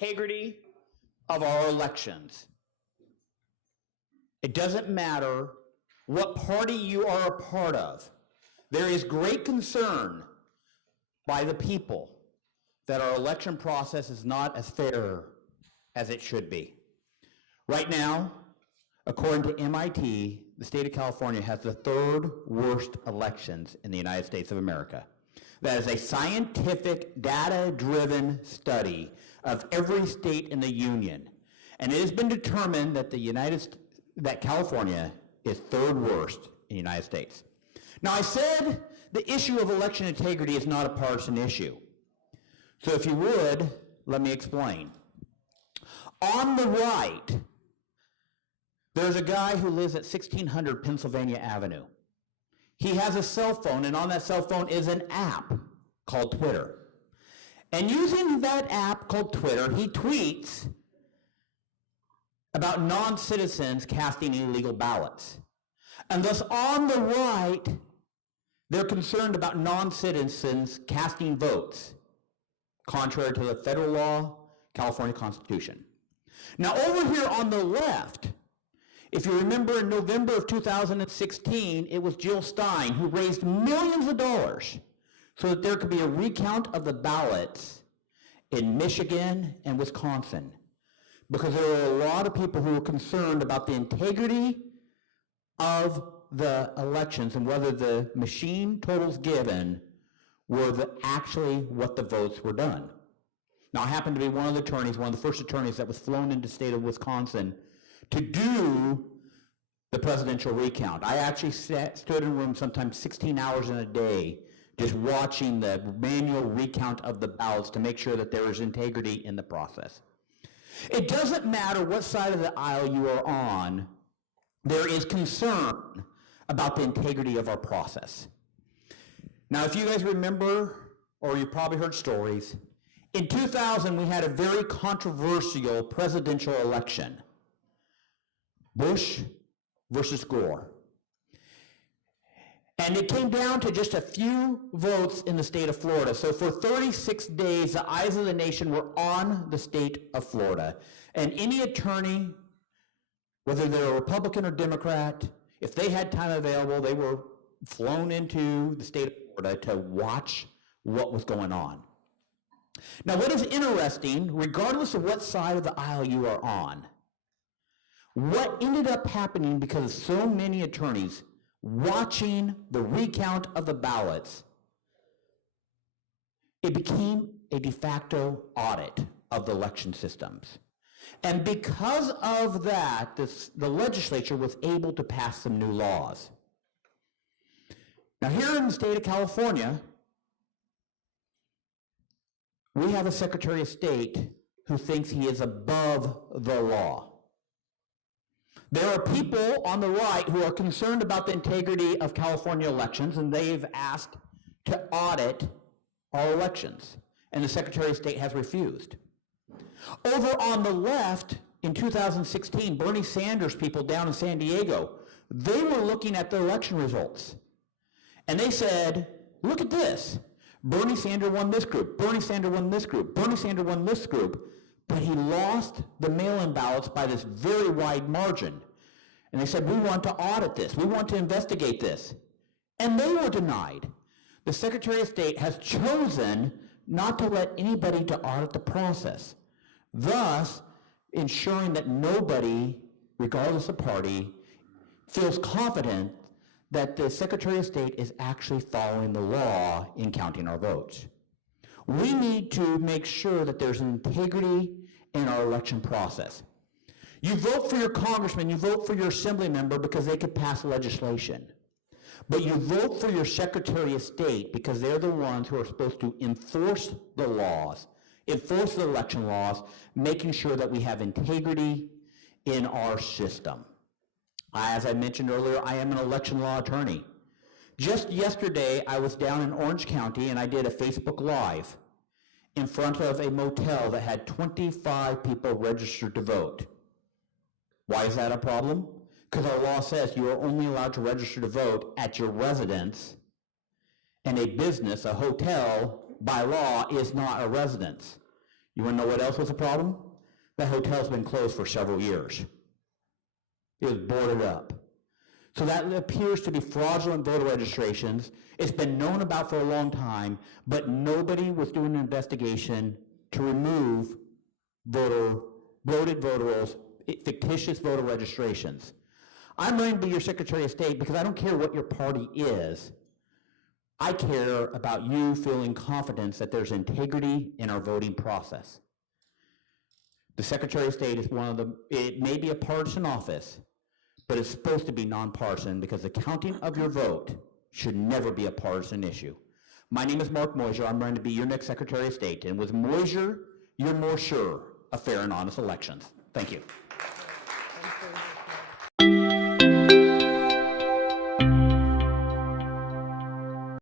integrity of our elections. It doesn't matter what party you are a part of. There is great concern by the people that our election process is not as fair as it should be. Right now, according to MIT, the state of California has the third worst elections in the United States of America. That is a scientific, data-driven study of every state in the union. And it has been determined that that California is third worst in the United States. Now, I said the issue of election integrity is not a partisan issue. So if you would, let me explain. On the right, there's a guy who lives at 1600 Pennsylvania Avenue. He has a cell phone, and on that cell phone is an app called Twitter. And using that app called Twitter, he tweets about non-citizens casting illegal ballots. And thus, on the right, they're concerned about non-citizens casting votes, contrary to the federal law, California Constitution. Now, over here on the left, if you remember in November of 2016, it was Jill Stein who raised millions of dollars so that there could be a recount of the ballots in Michigan and Wisconsin, because there were a lot of people who were concerned about the integrity of the elections and whether the machine totals given were actually what the votes were done. Now, I happen to be one of the first attorneys that was flown into the state of Wisconsin to do the presidential recount. I actually stood in a room sometimes 16 hours in a day just watching the manual recount of the ballots to make sure that there is integrity in the process. It doesn't matter what side of the aisle you are on, there is concern about the integrity of our process. Now, if you guys remember, or you've probably heard stories, in 2000 we had a very controversial presidential election. Bush versus Gore. And it came down to just a few votes in the state of Florida. So for 36 days, the eyes of the nation were on the state of Florida. And any attorney, whether they're a Republican or Democrat, if they had time available, they were flown into the state of Florida to watch what was going on. Now, what is interesting, regardless of what side of the aisle you are on, what ended up happening because of so many attorneys watching the recount of the ballots, it became a de facto audit of the election systems. And because of that, the legislature was able to pass some new laws. Now, here in the state of California, we have a Secretary of State who thinks he is above the law. There are people on the right who are concerned about the integrity of California elections, and they've asked to audit our elections, and the Secretary of State has refused. Over on the left, in 2016, Bernie Sanders people down in San Diego, they were looking at the election results, and they said, look at this. Bernie Sanders won this group, Bernie Sanders won this group, Bernie Sanders won this group, but he lost the mail-in ballots by this very wide margin. And they said, we want to audit this, we want to investigate this. And they were denied. The Secretary of State has chosen not to let anybody to audit the process, thus ensuring that nobody, regardless of party, feels confident that the Secretary of State is actually following the law in counting our votes. We need to make sure that there's integrity in our election process. You vote for your congressman, you vote for your assembly member because they could pass legislation. But you vote for your Secretary of State because they're the ones who are supposed to enforce the laws, enforce the election laws, making sure that we have integrity in our system. As I mentioned earlier, I am an election law attorney. Just yesterday, I was down in Orange County and I did a Facebook Live in front of a motel that had 25 people registered to vote. Why is that a problem? Because our law says you are only allowed to register to vote at your residence, and a business, a hotel, by law, is not a residence. You want to know what else was a problem? That hotel's been closed for several years. It was boarded up. So that appears to be fraudulent voter registrations. It's been known about for a long time, but nobody was doing an investigation to remove bloated voter rolls, fictitious voter registrations. I'm going to be your Secretary of State because I don't care what your party is. I care about you feeling confidence that there's integrity in our voting process. The Secretary of State is it may be a partisan office, but it's supposed to be nonpartisan because the counting of your vote should never be a partisan issue. My name is Mark Meuser. I'm going to be your next Secretary of State. And with Meuser, you're more sure of fair and honest elections. Thank you.